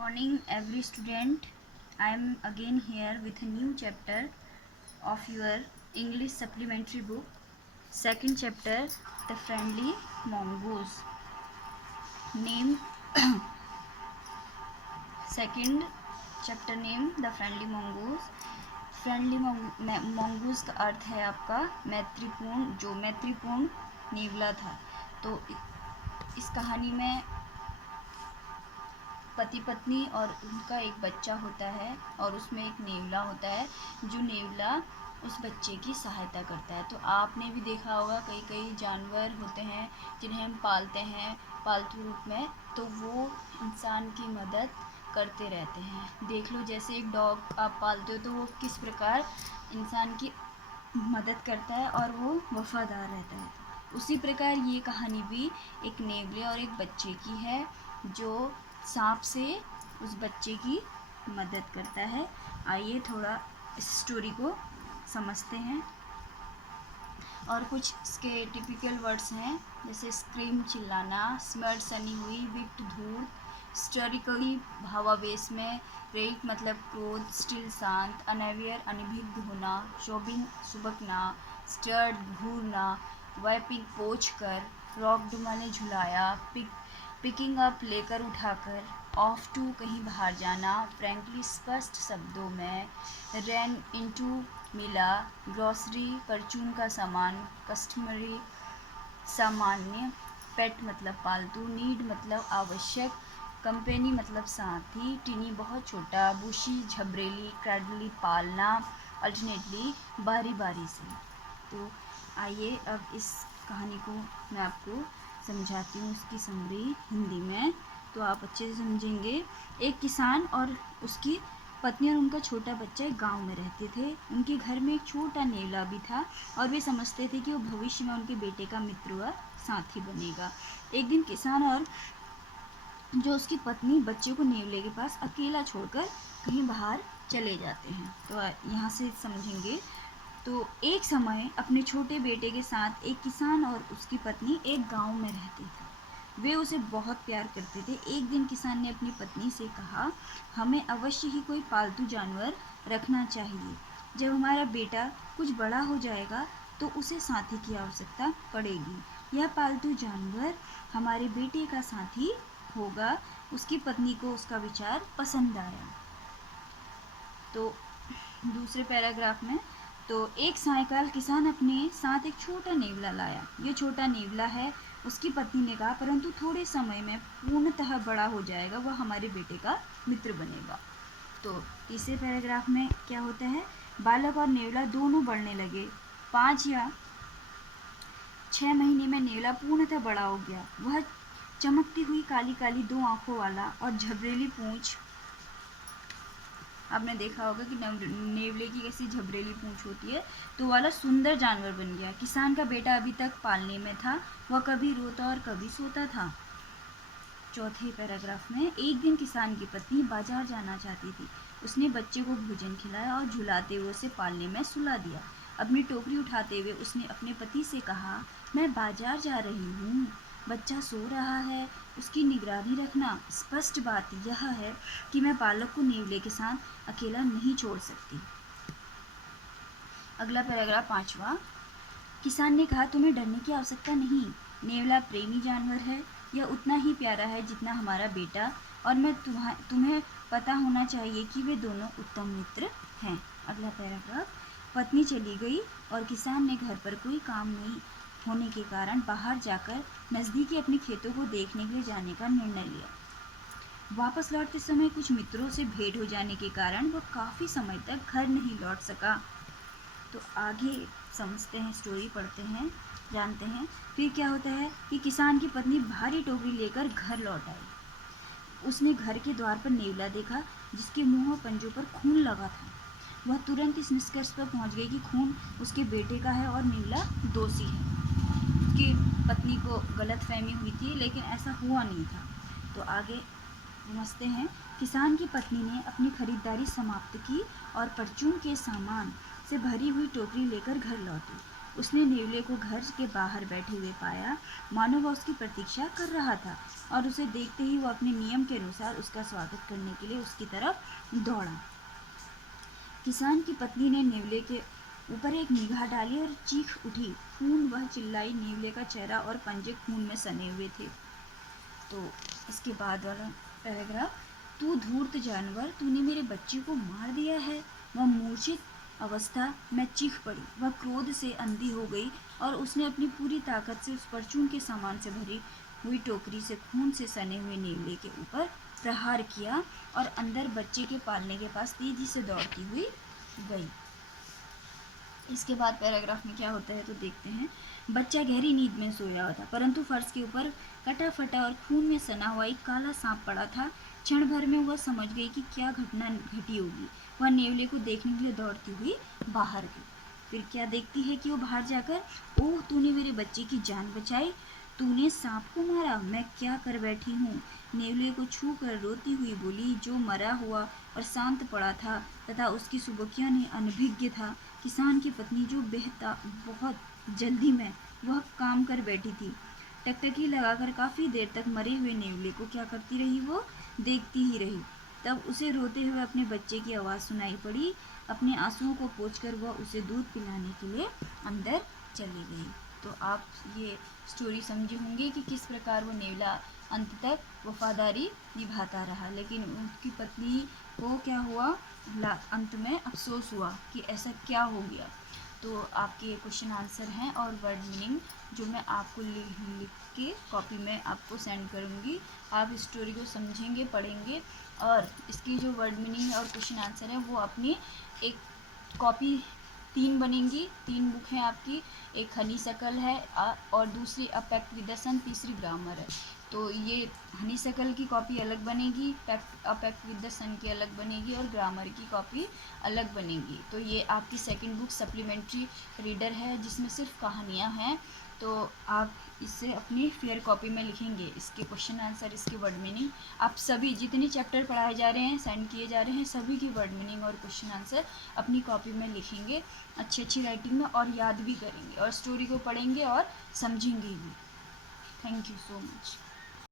Morning, every student. I am again here with a new chapter of your English supplementary book. Second chapter, The Friendly Mongoose. Name second chapter name, The Friendly Mongoose. Friendly mongoose का अर्थ है आपका मैत्रीपूर्ण, जो मैत्रीपूर्ण नेवला था। तो इस कहानी में पति पत्नी और उनका एक बच्चा होता है और उसमें एक नेवला होता है, जो नेवला उस बच्चे की सहायता करता है। तो आपने भी देखा होगा कई कई जानवर होते हैं जिन्हें हम पालते हैं पालतू रूप में, तो वो इंसान की मदद करते रहते हैं। देख लो, जैसे एक डॉग आप पालते हो तो वो किस प्रकार इंसान की मदद करता है और वो वफादार रहता है। उसी प्रकार ये कहानी भी एक नेवले और एक बच्चे की है, जो सांप से उस बच्चे की मदद करता है। आइए थोड़ा इस स्टोरी को समझते हैं। और कुछ इसके टिपिकल वर्ड्स हैं, जैसे स्क्रीम चिल्लाना, स्मर्ड सनी हुई, विक्ट धूल, हिस्टोरिकली भावावेश में, रेट मतलब क्रोध, स्टिल शांत, अनअवेयर अनभिज्ञ होना, शोबिंग सुबकना, स्टर्ड घूरना, वैपिंग पोछ कर, रॉक्ड माने झुलाया, पिकिंग अप लेकर उठाकर, ऑफ टू कहीं बाहर जाना, फ्रैंकली स्पष्ट शब्दों में, रैन इनटू मिला, ग्रॉसरी परचून का सामान, कस्टमरी सामान्य, पेट मतलब पालतू, नीड मतलब आवश्यक, कंपेनी मतलब साथी, टिनी बहुत छोटा, बुशी झबरेली, क्रैडली पालना, अल्टरनेटली बारी बारी से। तो आइए अब इस कहानी को मैं आपको समझाती हूँ, उसकी समरी हिंदी में, तो आप अच्छे से समझेंगे। एक किसान और उसकी पत्नी और उनका छोटा बच्चा एक गांव में रहते थे। उनके घर में एक छोटा नेवला भी था और वे समझते थे कि वो भविष्य में उनके बेटे का मित्र व साथी बनेगा। एक दिन किसान और जो उसकी पत्नी बच्चे को नेवले के पास अकेला छोड़कर कहीं बाहर चले जाते हैं। तो यहाँ से समझेंगे। तो एक समय अपने छोटे बेटे के साथ एक किसान और उसकी पत्नी एक गांव में रहते थे। वे उसे बहुत प्यार करते थे। एक दिन किसान ने अपनी पत्नी से कहा, हमें अवश्य ही कोई पालतू जानवर रखना चाहिए। जब हमारा बेटा कुछ बड़ा हो जाएगा तो उसे साथी की आवश्यकता पड़ेगी। यह पालतू जानवर हमारे बेटे का साथी होगा। उसकी पत्नी को उसका विचार पसंद आया। तो दूसरे पैराग्राफ में, तो एक सायकाल किसान अपने साथ एक छोटा नेवला लाया। ये छोटा नेवला है, उसकी पत्नी ने कहा, परंतु थोड़े समय में पूर्णतः बड़ा हो जाएगा, वह हमारे बेटे का मित्र बनेगा। तो तीसरे पैराग्राफ में क्या होता है, बालक और नेवला दोनों बढ़ने लगे। 5 या 6 महीने में नेवला पूर्णतः बड़ा हो गया। वह चमकती हुई काली काली 2 आंखों वाला और झबरेली पूंछ, आपने देखा होगा कि नेवले की कैसी झबरेली पूंछ होती है, तो वाला सुंदर जानवर बन गया। किसान का बेटा अभी तक पालने में था, वह कभी रोता और कभी सोता था। चौथे पैराग्राफ में, एक दिन किसान की पत्नी बाजार जाना चाहती थी। उसने बच्चे को भोजन खिलाया और झुलाते हुए उसे पालने में सुला दिया। अपनी टोकरी उठाते हुए उसने अपने पति से कहा, मैं बाजार जा रही हूँ, बच्चा सो रहा है, उसकी निगरानी रखना। स्पष्ट बात यह है कि मैं बालक को नेवले के साथ अकेला नहीं छोड़ सकती। अगला पैराग्राफ 5वां, किसान ने कहा, तुम्हें डरने की आवश्यकता नहीं। नेवला प्रेमी जानवर है, यह उतना ही प्यारा है जितना हमारा बेटा, और मैं तुम्हें पता होना चाहिए कि वे दोनों उत्तम मित्र हैं। अगला पैराग्राफ, पत्नी चली गई और किसान ने घर पर कोई काम नहीं होने के कारण बाहर जाकर नज़दीकी अपने खेतों को देखने के लिए जाने का निर्णय लिया। वापस लौटते समय कुछ मित्रों से भेंट हो जाने के कारण वह काफ़ी समय तक घर नहीं लौट सका। तो आगे समझते हैं, स्टोरी पढ़ते हैं, जानते हैं। फिर क्या होता है कि किसान की पत्नी भारी टोकरी लेकर घर लौट आई। उसने घर के द्वार पर नेवला देखा, जिसके मुंह और पंजों पर खून लगा था। वह तुरंत इस निष्कर्ष पर पहुंच गई कि खून उसके बेटे का है और नेवला दोषी है। उसकी पत्नी को गलतफहमी हुई थी, लेकिन ऐसा हुआ नहीं था। तो आगे समझते हैं। किसान की पत्नी ने अपनी खरीदारी समाप्त की और परचून के सामान से भरी हुई टोकरी लेकर घर लौटी। उसने नेवले को घर के बाहर बैठे हुए पाया, मानो वह उसकी प्रतीक्षा कर रहा था, और उसे देखते ही वह अपने नियम के अनुसार उसका स्वागत करने के लिए उसकी तरफ दौड़ा। किसान की पत्नी ने नेवले के ऊपर एक निगाह डाली और चीख उठी। खून! वह चिल्लाई। नेवले का चेहरा और पंजे खून में सने हुए थे। तो इसके बाद वाला पैराग्राफ, तू धूर्त जानवर, तूने मेरे बच्चे को मार दिया है। वह मूर्छित अवस्था में चीख पड़ी। वह क्रोध से अंधी हो गई और उसने अपनी पूरी ताकत से उस परचून के सामान से भरी हुई टोकरी से खून से सने हुए नेवले के ऊपर प्रहार किया और अंदर बच्चे के पालने के पास तेजी से दौड़ती हुई गई। इसके बाद पैराग्राफ में क्या होता है तो देखते हैं। बच्चा गहरी नींद में सोया हुआ था, परंतु फर्श के ऊपर कटा फटा और खून में सना हुआ एक काला सांप पड़ा था। क्षण भर में वह समझ गई कि क्या घटना घटी होगी। वह नेवले को देखने के लिए दौड़ती हुई बाहर गई। फिर क्या देखती है कि वो बाहर जाकर, ओह, तूने मेरे बच्चे की जान बचाई, तूने सांप को मारा, मैं क्या कर बैठी हूँ। नेवले को छू कर रोती हुई बोली, जो मरा हुआ और शांत पड़ा था तथा उसकी सुबकियों ने अनभिज्ञ था। किसान की पत्नी जो बहुत जल्दी में वह काम कर बैठी थी, टकटकी लगाकर काफ़ी देर तक मरे हुए नेवले को क्या करती रही, वो देखती ही रही। तब उसे रोते हुए अपने बच्चे की आवाज़ सुनाई पड़ी। अपने आंसुओं को पोंछकर वह उसे दूध पिलाने के लिए अंदर चली गई। तो आप ये स्टोरी समझे होंगे कि किस प्रकार वो नेवला अंत तक वफादारी निभाता रहा, लेकिन उसकी पत्नी को क्या हुआ, अंत में अफसोस हुआ कि ऐसा क्या हो गया। तो आपके क्वेश्चन आंसर हैं और वर्ड मीनिंग जो मैं आपको लिख के कॉपी में आपको सेंड करूँगी। आप इस स्टोरी को समझेंगे, पढ़ेंगे और इसकी जो वर्ड मीनिंग और क्वेश्चन आंसर है वो अपनी एक कॉपी 3 बनेंगी। 3 बुक हैं आपकी, एक हनीशक्ल है और दूसरी अ पैक्ट विद द सन, तीसरी ग्रामर है। तो ये हनीशक्ल की कॉपी अलग बनेगी, अ पैक्ट विद द सन की अलग बनेगी और ग्रामर की कॉपी अलग बनेगी। तो ये आपकी सेकंड बुक सप्लीमेंट्री रीडर है जिसमें सिर्फ कहानियाँ हैं। तो आप इसे अपनी फेयर कॉपी में लिखेंगे, इसके क्वेश्चन आंसर, इसके वर्ड मीनिंग। आप सभी जितने चैप्टर पढ़ाए जा रहे हैं, सेंड किए जा रहे हैं, सभी की वर्ड मीनिंग और क्वेश्चन आंसर अपनी कॉपी में लिखेंगे अच्छी राइटिंग में और याद भी करेंगे और स्टोरी को पढ़ेंगे और समझेंगे भी। Thank you so much.